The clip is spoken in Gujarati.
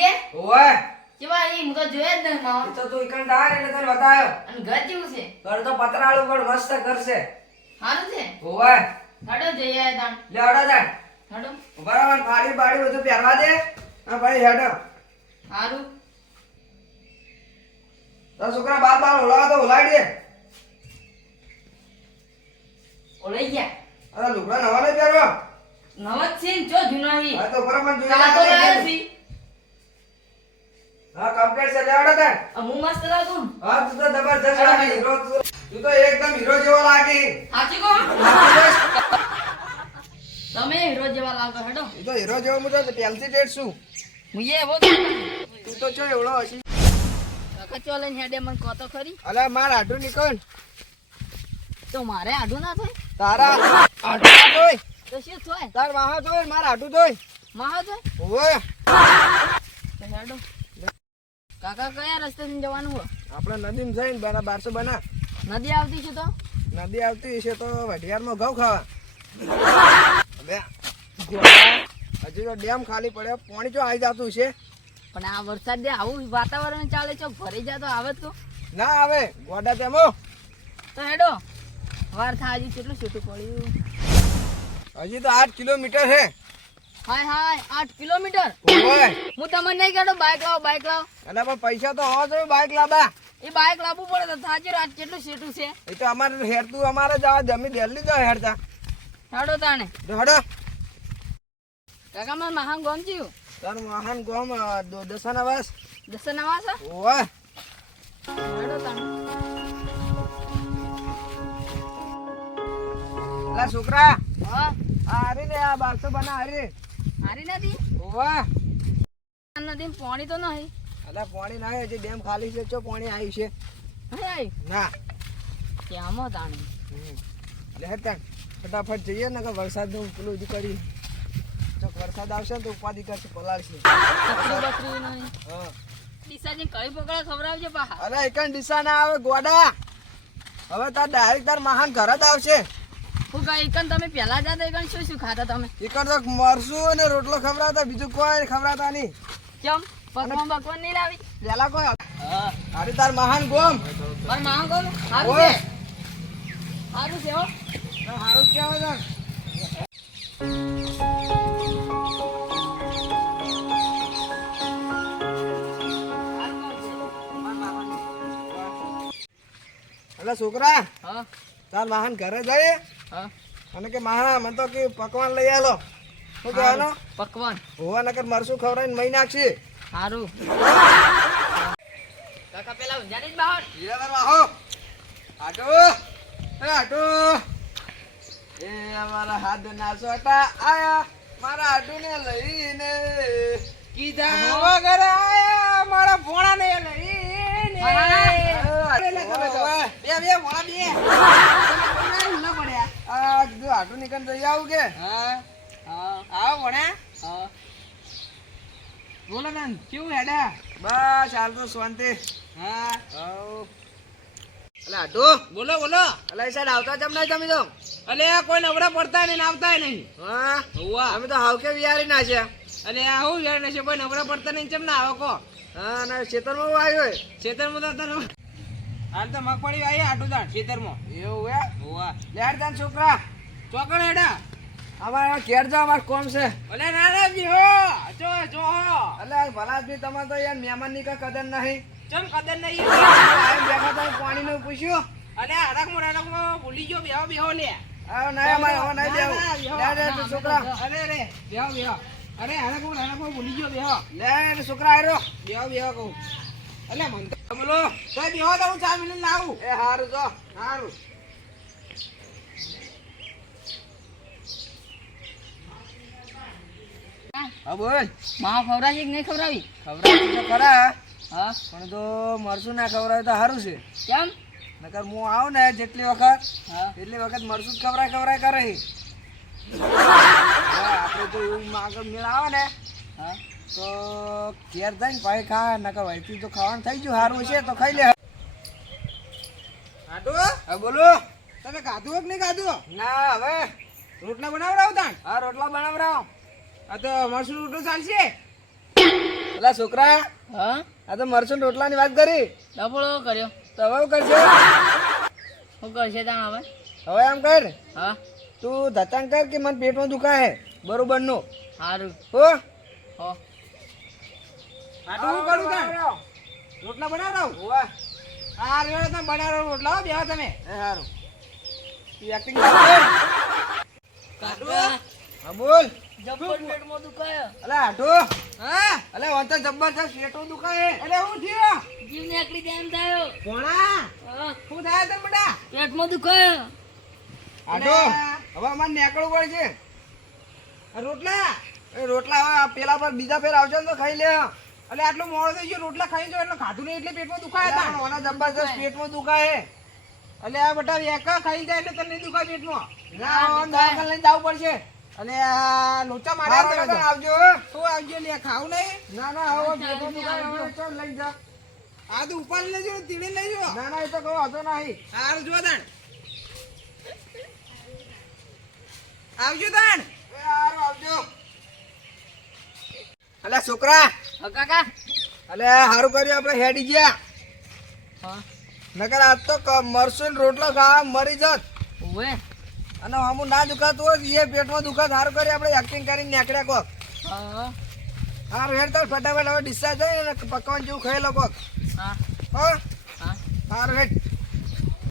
કે ઓય કેવા ઈ મુકો જોયે જ ન માવ એ તો તું ઇકન ડાર એટલે તને બતાયો અને ઘર કેવું છે ઘર તો પતરાળું પણ મસ્ત કરશે સારું છે ઓય હાડો જઈએ તાણ લે આવડા જા હાડો બરાબર ફાડી બાડી બધું પહેરવા દે આ ભાઈ હેડ સારું તો છોકરા બાર બાર ઓલાવા તો ઓલાડી દે ઓળઈ ગયા અરે લુગડા નવા નહીં પહેરવા નવત છે ને જો જૂનાહી હા તો બરાબર જોઈ કાતો લાયો છે હા કમ્પ્લીટ છે લે આવડા જા હું મસ્ત લાગુ હા તું તો જબરજસ્ત લાગે હીરો તું તો એકદમ હીરો જેવો લાગી સાચી કો તમે હીરો જેવા લાગો હેડો એ તો હીરો જેવો હું તો ટેલસી ડેટ છું હું એ એવો તું તો છો એવડો હશી કાકા ચોલે ને હેડે મને કહો તો ખરી અલા માર આઢું નીકળ તો મારે આડું ના થાય તારા આઢું ના ધોય તો શું થાય તાર વાહા ધોય માર આઢું ધોય મહા થાય ઓય તો હેડો કાકા કયા રસ્તેથી જવાનું હોય આપણે નદીમાં જઈને બના 1200 બના નદી આવતી છે તો નદી આવતી છે તો વઢિયારમાં ઘઉં ખાવા બે હજી તો ડેમ ખાલી પડ્યો પાણી જો આવી જતું છે પણ આ વરસાદ દે આવું વાતાવરણ ચાલે છે ભરી જાય તો આવે તો ના આવે ગોડા તેમો તો હેડો વાર થાય હજી કેટલું છૂટું પડ્યું હજી તો 8 કિલોમીટર છે હાય હાય 8 કિલોમીટર ઓય હું તમને નહીં કહેતો બાઇક લાવો અને પણ પૈસા તો હોવા જોઈએ બાઇક લાબા એ બાઇક લાવવું પડે તો સાચી રાત કેટલું છેટું છે એ તો અમારે હેરતું અમારે જવા જમી દિલ્હી તો હેરતા હેડો તાણે હડો કાકા મારે મહાન ગોમ થયું તારું મહાન ગોમ દસાના વાસ દસ નવા છે ઓય હેડો તાણે લા છોકરા હા આ હારી ને આ 1200 બના હારી હારી નથી ઓય નથી પાણી તો નહીં અલા પાણી ના હજી ડેમ ખાલી છે ચો પાણી આવી છે હે આઈ ના ક્યાંમાં તાણે લે હેતા ફટાફટ જઈએ ને કે વરસાદનું પેલું જ કરી તો વરસાદ આવશે ને તો ઉપાધિ કરશે પલાળશે બકરી નહીં હા ડીસાજી કઈ પકડા ખવડાવજે પાહા અરે એકન ડીસા ના આવે ગોડા હવે તાર ડાયરેક્ટ તાર મહાન ઘર જ આવશે હું કઈ એકન તમે પહેલા જાતા એકન શું શું ખાતા તમે એકન તો મરસું અને રોટલો ખવડાવતા બીજું કોઈ ખવડાવતા નહીં કેમ પકવાન નહીં લાવી પેલા કોઈ હા અરે તાર મહાન ગોમ પણ માંગો સારું ઓય છે સારું છે હો હારું કેવાય અલા છોકરા હા તાર મહાન ઘરે જઈએ હા અને કે મહા મને તો કે પકવાન લઈ આલો શું કહેવાનું પકવાન હોવા નકર મરસું ખવડાવીને મહી નાખશે સારું કાકા પેલા ઊંઝાની જ બહાર આહો આટો એ આટો એ અમારા હાથ ના સોટા આયા મારા આટુ ને લઈને કીધા વગર આયા મારા ભોણા ને લઈને બે ભોણા બે ના પડ્યા આ કીધું આટુ નીકળ જઈ આવું કે હા હા આવો ભોણા હા બોલો બેન કેવું હેડા બસ હાલ તો શાંતિ હા આવ અલે આટુ બોલો બોલો અલે એ સાઈડ આવતા જમ નહીં તમે તો અલે કોઈ નવરા પડતા નહીં આવતા નહીં હા હોવા અમે તો હાવ કે વિયારી નાખ્યા અલે આ હું યાર નશે કોઈ નવરા પડતા નહીં ચમ ના આવે કો હા ના ખેતરમાં આવ્યો હોય ખેતરમાં તો તારો હાલ તો મગફળી આવી આટું દાણ ખેતરમાં એવું હે હોવા લેડ દાન છોકરા ચોકડ હેડા અમારે ઘેર જા અમાર કોમ છે અલે નાનાજી હો જો હો અલે ભલા બી તમારે તો યાર મહેમાન ની કઈ કદર નહીં ચમ કદર નહીં આવીને બેઠા તમે પાણી નું પૂછ્યું અલે અડકમાં ભૂલી ગયો બેહો લે આવ ના અમારે હવે નહીં દેવું લેડ છોકરા અરે બેહો અરે અડકમાં ભૂલી ગયો બેહો લેડ છોકરા આયો બેહો કહું અલે મન તો બોલો તો બેહો તો હું 4 મિનિટ લાવું એ હારું જો હારું હા બોલ માં ખવડાવી કે નહીં ખવડાવી ખવડાવી તો ખરા હા પણ તો મરસું ના ખવડાવે તો સારું છે કેમ નકર હું આવું ને જેટલી વખત હા એટલી વખત મરસું જ ખવડાય કરે આપણે જો એવું આગળ મેળ આવે ને હા તો ઘેર જઈને ભાઈ ખા નકર વહીથી તો ખાવાનું થઈ ગયું સારું છે તો ખાઈ લે આટો હા બોલો તમે ખાધું કે નહીં ખાધું ના હવે રોટલા બનાવડાવ તાણ હા રોટલા બનાવરાવ આ તો મરસું રોટલો ચાલશે અલા છોકરા હા આ તો મરચું રોટલાની વાત કરી ડબળો કર્યો તો હવે શું કરશે શું કરશે ત્યાં હવે હવે આમ કર હા તું ધતાંગ કર કે મને પેટમાં દુખાય હે બરોબર નું સારું હો હો આટલું કરું તાણ રોટલા બનાવરાવ હોવા હા રે તમે બનાવરાવ રોટલા હો બેહો તમે એ સારું તું એક્ટિંગ કર કાકા હા બોલ જબ્બર પેટમાં દુખાય અલા આટો હા અલે વંતા જબરજસ્ત પેટો દુખાય અલે હું થયો જીવ નીકળી જાય એમ થયો કોણા હા શું થાય તને બેટા પેટમાં દુખાય આટો હવે અમારે નીકળવું પડશે આ રોટલા એ રોટલા હવે પેલા પર બીજા ફેર આવશે ને તો ખાઈ લે અલે આટલું મોડું થઈ ગયું રોટલા ખાઈ જો એટલે ખાધું નહીં એટલે પેટમાં દુખાય હતા ઓના જબરજસ્ત પેટમાં દુખાય અલે આ બેટા એકા ખાઈ જાય એટલે તને નહીં દુખાય પેટમાં ના દવાખાને લઈને જવું પડશે અને આ લોચા માર્યા આવજો શું આવજો લે ખાવું નહીં ના ના હવે પેટમાં દુખાય હવે ચાલ લઈ જા આ તો ઉપાડી લેજો તીડી લેજો ના ના એ તો કહો હતો નહીં હારું જો તાણ આવજો તાણ એ હારું આવજો અલે છોકરા હા કાકા અલે હારું કર્યું આપણે હેડી ગયા હા નકર આજ તો મરસું રોટલો ખાવા મરી જત ઓવે અને હમું ના દુખાતું હોય એ પેટમાં દુખાત સારું કરી આપણે એક્ટિંગ કરીને નીકળ્યા કોક હા હારું હેડ તાર ફટાફટ હવે ડિસ્ચાર્જ થાય ને પકવાન જેવું ખાઈ લો કોક હા હો હા હારું હેડ